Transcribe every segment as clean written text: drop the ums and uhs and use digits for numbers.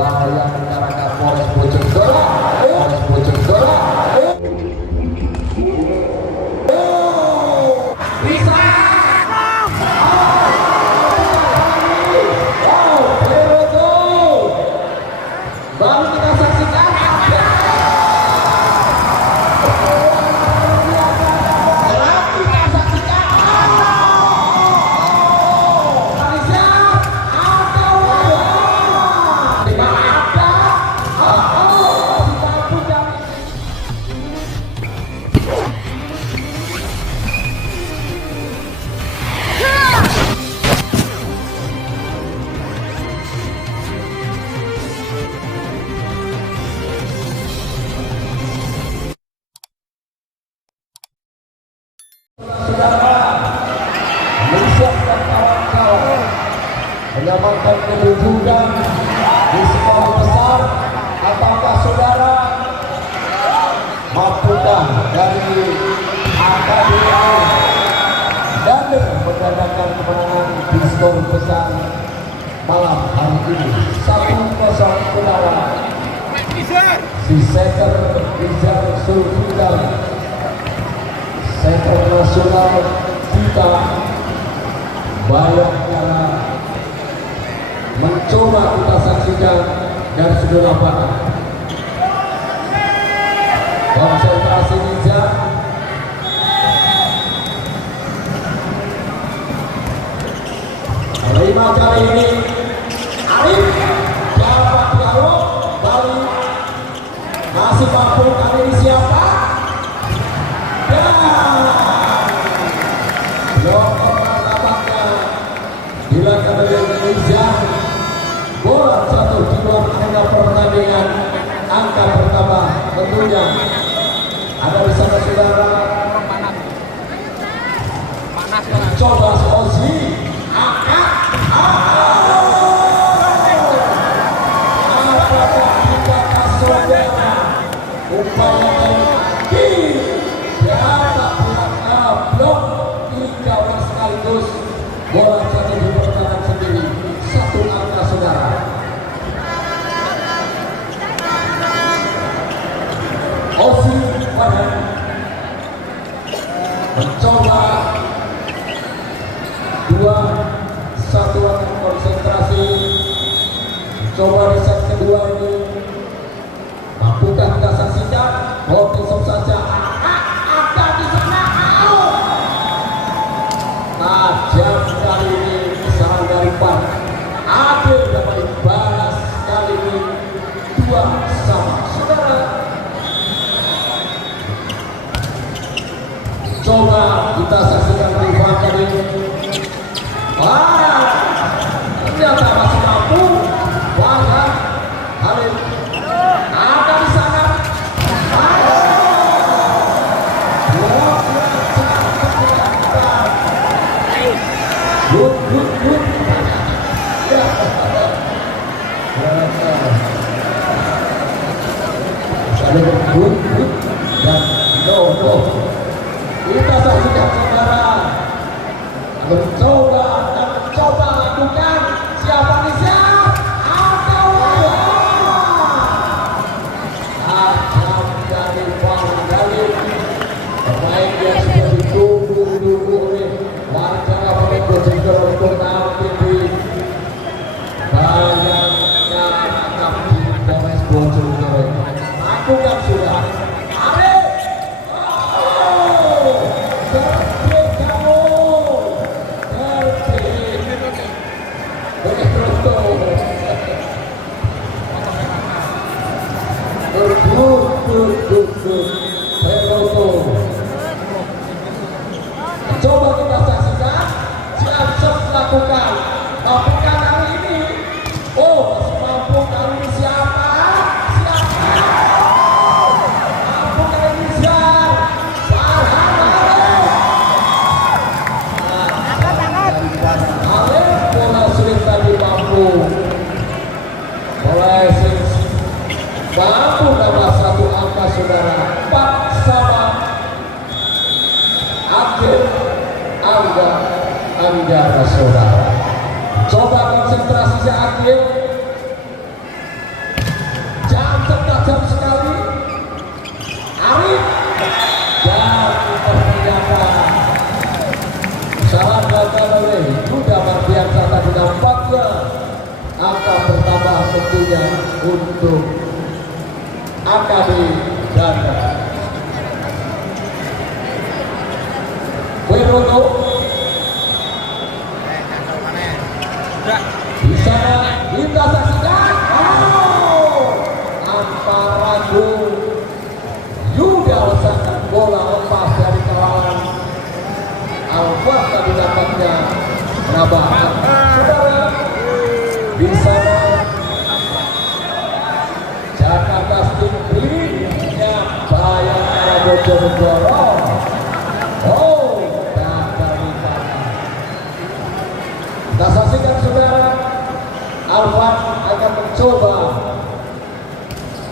Bayang mengarahkan Polres Bojonegoro. Polres Bojonegoro. Bisa. Baru kita saksikan menyamakan kedudukan di sekolah besar. Apakah saudara mampukah dari AKDA dan menggandakan kemenangan di skor besar malam hari ini 1-0 saudara. Si setter Rizal Sulfikar, setter nasional kita banyak mencoba kita saksikan dari sudut lapangan. Konsentrasi Nizam. Lima kali ini Arif dapat dialog balik. Masih mampu kali ini siapa? Blok tampaknya dilakukan oleh Indonesia. Bola jatuh di luar arena pertandingan. Angka pertama tentunya ada di sana saudara. Coba Ozi angkat. Apakah kita saudara upaya dari dapat dilakukan blok 3 sekaligus. Bola jatuh di pertahanan sendiri. Satu angka saudara. Ozi pada mencoba 2 satuan konsentrasi. Coba di set kedua ini mampukah kita saksikan? Oh, besok saja ada di sana. Tajam kali ini kesalahan dari Pan. Adil dapat dibalas kali ini 2-2 saudara. Coba kita saksikan rival kali ini. Wah, ternyata masih mampu. Wah, Halil ada di sana. Good. Good dan no. Kita saksikan saudara mencoba lakukan siapa nih siap atau tajam dari Pangali pemain yang sudah ditunggu oleh warga Kabupaten Bojonegoro untuk nanti di banyaknya anak di Polres Bojonegoro lakukan sudah. Coba kita saksikan siap lakukan. Tapi kali ini masih mampu kali ini siapa? Mampu kali ini siapa? Alif bola sulit tadi mampu. Mulai mampu tambah 1 angka saudara. 4-sama. Akhir Anggara saudara. Coba konsentrasi akhir. Arif dan ternyata salah gagal oleh Yuda Mardiansa tadi nampaknya akan bertambah tentunya untuk AKB Janda. Wiroto di sana kita saksikan antara Yuda sangat bola lepas dari kawalan Alfat tadi dapatnya Rabahan. Saudara di sana Jakarta Steam Green-nya Bayangkara Bojonegoro. Oh, gagal di sana. Kita saksikan saudara, Alfat akan mencoba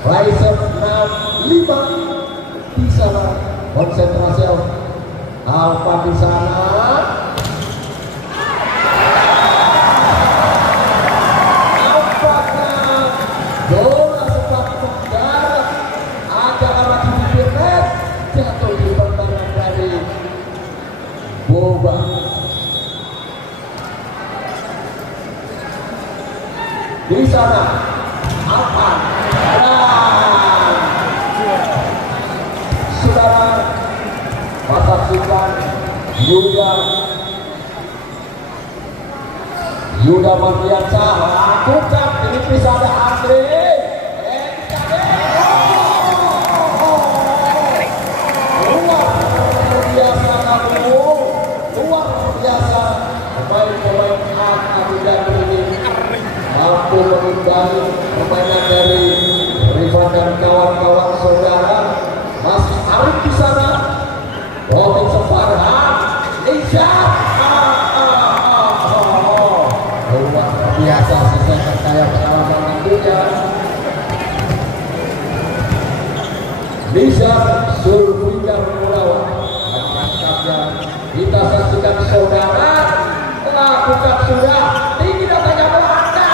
Riser 65 di sana, konsentrasi Alfat di sana. Bola sempat mendarat, ada arah di bibir net, jatuh di pertahanan dari Boba. Di sana apa? Saudara, saksikan Yuda Mardiansa lakukan ini bisa ada Andre. Luar biasa kamu, luar biasa pemain-pemain AKB Janda ini mampu mengimbangi permainan dari Rifan dan kawan-kawan saudara. Masih Arif di sana, Robinson Farhan, Isyad. Luar biasa sisanya terkaya pengalaman tentunya. Bisa Sulfikar Mulawan menangkapnya. Kita saksikan saudara melakukan sudah tinggi datanya Belanda.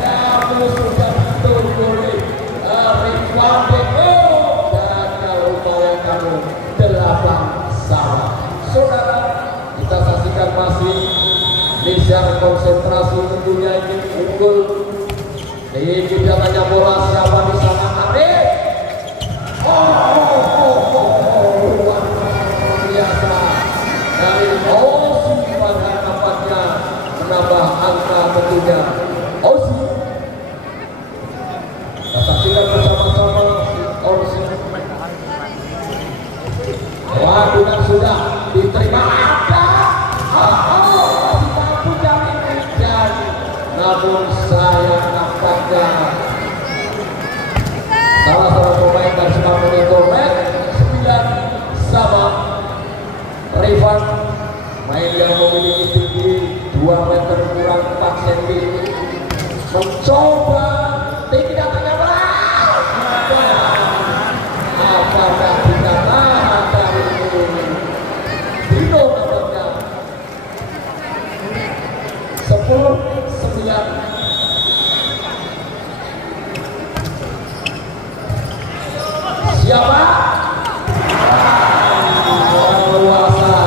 Kamu sudah tunggu Rifan Deko dan kalau upaya kamu 8-sama. Saudara, kita saksikan masih Nisar konsentrasi tentunya ini unggul. Ini datanya bola siapa di sana? Arif. Luar biasa dari Osi pada nampaknya menambah angka tentunya. Osi, kita saksikan bersama-sama Osi. Lakukan sudah diterima ada. Mampu jamin dan namun saya nampaknya salah satu pemain dari Semarang Internet 9-sama. Rifan main yang memiliki tinggi 2 meter kurang 4 cm mencoba tinggi datanya berat. Apakah kita tahan dari Dino nampaknya 10-9. Siapa? Luasa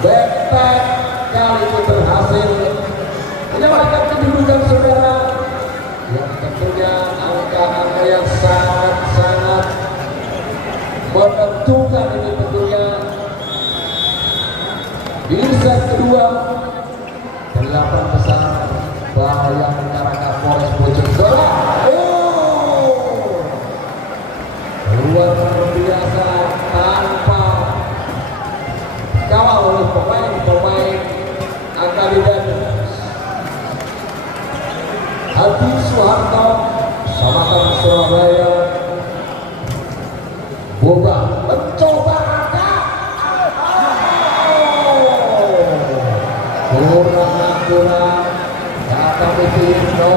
Bepek kali ini berhasil menyelamatkan kedudukan saudara yang tentunya angka-angka yang sangat-sangat menentukan ini tentunya. Di set kedua 8 besar Bayangkara Kapolres Bojonegoro. Luar biasa tanpa kawal oleh pemain-pemain AKB Janda. Hadi Soeharto, Samatan Surabaya. Boba mencoba angkat. Kurang kata pikir no.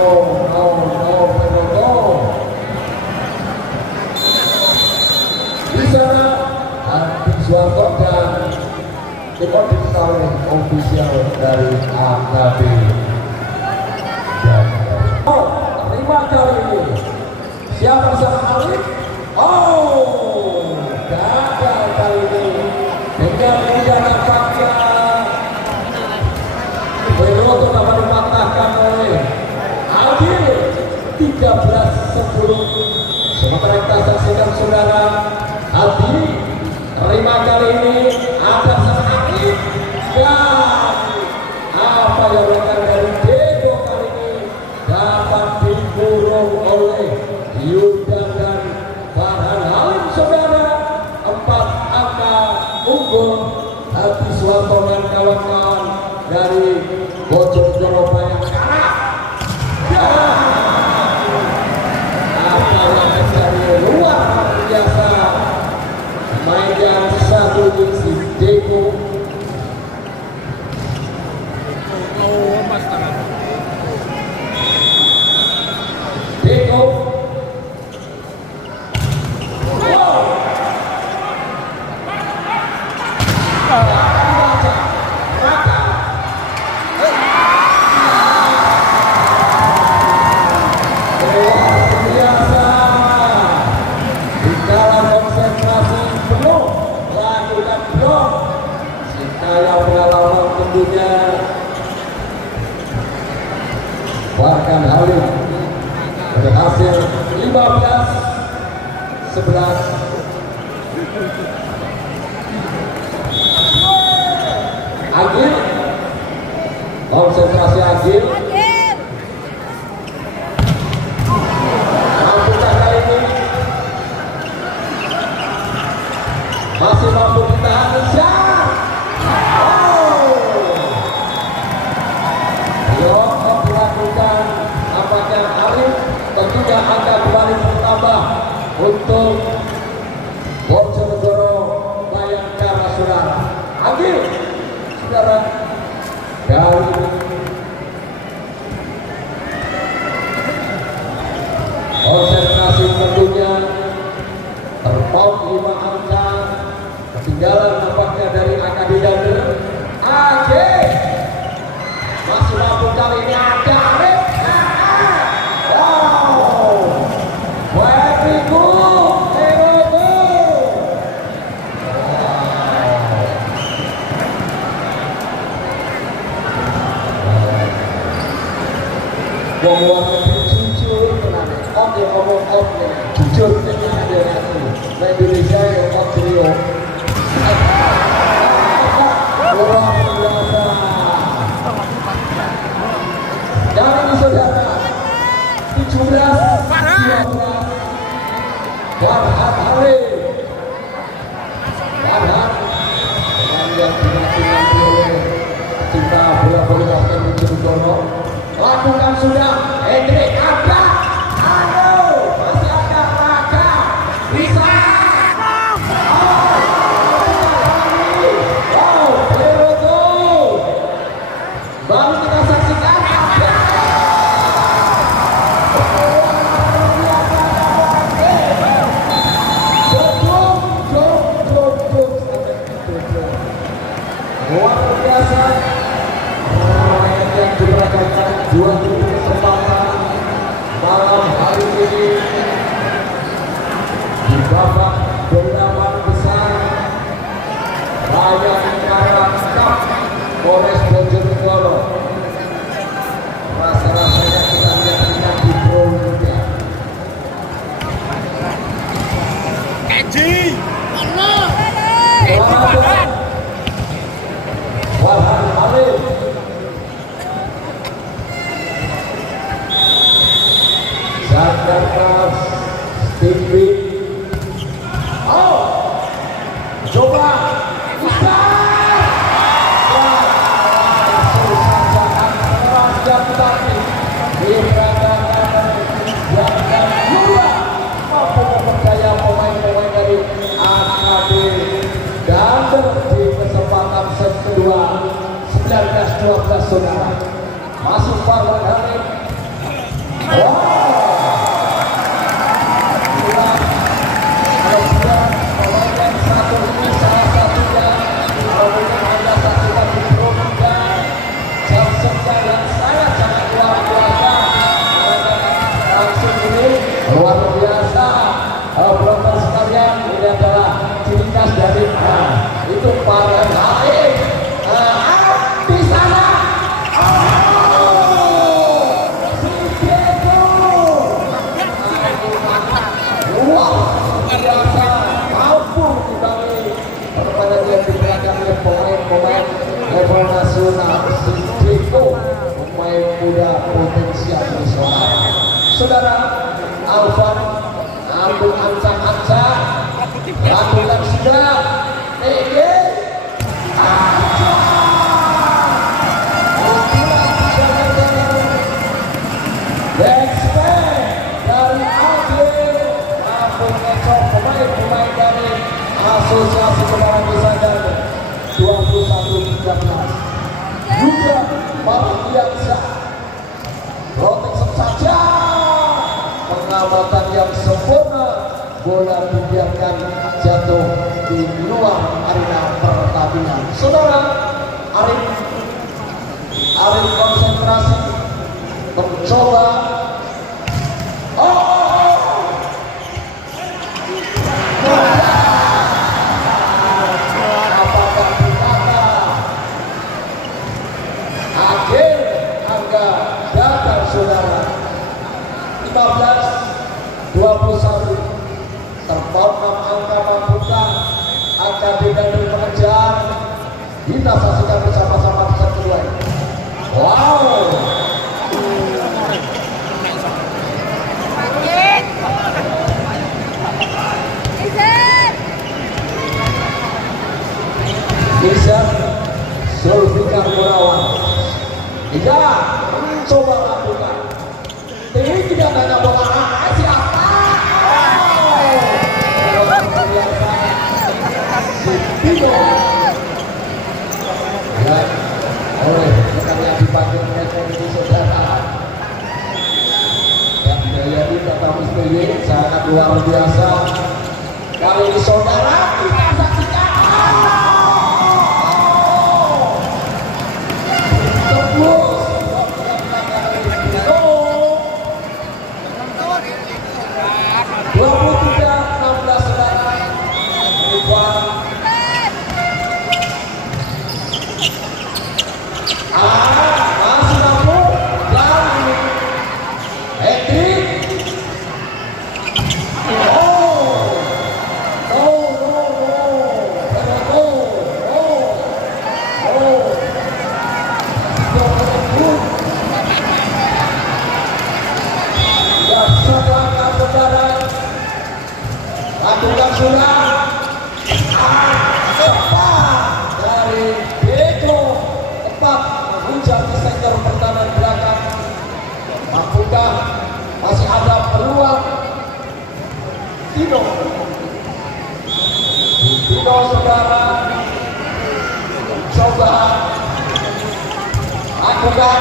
Di sana Hadi Soeharto dan dikoordinasi oleh ofisial dari AKB Janda. Terima kali ini siapa bersama Alif. Oh, gagal kali ini. Dengan mudah nampaknya Beroto dapat dipatahkan oleh Adil. 13-10. Sementara kita saksikan saudara, Adil terima kali ini ada sama Adil. Dan apa yang dilakukan dari Dego kali ini dapat dikurung oleh Yuda dan Farhan Halim saudara. 4 angka unggul Hati Suwanto dan kawan-kawan dari Bojonegoro Bayangkara. Apa yang dari luar biasa, mainkan satu si Deko. Deko. Wow. Tentunya Farhan Halim berhasil 15-11. Agil konsentrasi Agil mampukah kali ini masih mampu ditahan Syah. Dilakukan nampaknya Arif, tentunya angka kembali bertambah untuk Bojonegoro Bayangkara saudara. Agil saudara dari konsentrasi tentunya terpaut 5 angka ketinggalan nampaknya dari AKB Dander. Agil masih mampu kali ini ada Arif. Wow, very good, Beroto. Ngomong jujur tenan, oke ngomong oke, jujur tenan ya aku. Nah Indonesia ya oke yo. Luar biasa. Dari saudara 17-12 Farhan Halim. Farhan dengan yang dinanti oleh cinta bola-bola basket Bojonegoro lakukan sudah. Hendrik ada, aduh masih ada Raga bisa. Oh, Beroto baru kita saksikan. Luar biasa yang diberangkatkan 2 kesempatan malam hari ini di babak 8 besar Bayangkara Cup Polres Bojonegoro. Rasa-rasanya kita lihat di Pro juga. Eji, Allah, Eji Farhan. Farhan Halim Jakarta TV. Oh, coba bisa. Susah sangat terajam tapi dikatakan yang kedua mampu mempercaya pemain-pemain dari AKB Dander di kesempatan set kedua 19-12 saudara. Masuk Farhan Halim. Wow. Pemain satu ini salah satunya kemudian Anda saksikan di Promuka jam-jamnya yang sangat luar biasa. Langsung ini luar biasa. potensial saudara Alvan ambil ancang-ancang lakukan sudah dari Adil mampu ngecok pemain-pemain dari Asosiasi Kebara Desa dan 21-13 juga Mardiansa proteksi saja pengamatan yang sempurna, bola dibiarkan jatuh di luar arena pertandingan. Saudara Arif konsentrasi mencoba apakah ternyata akhir angka gagal saudara 15-21 terpaut 6 angka mampukah angka beda dari pengejar. Kita saksikan bersama-sama di set kedua ini. Wow, bisa Zulfikar Gunawan tidak mencoba lakukan ini tidak hanya bola siapa Sipino dan oleh rekannya dipanggil ini saudara dan Dayani tetap SBY sangat luar biasa kali ini saudara kita saksikan lakukan sudah tepat dari Beko tepat menghujat di sektor pertahanan belakang. Mampukah masih ada peluang Tino saudara coba lakukan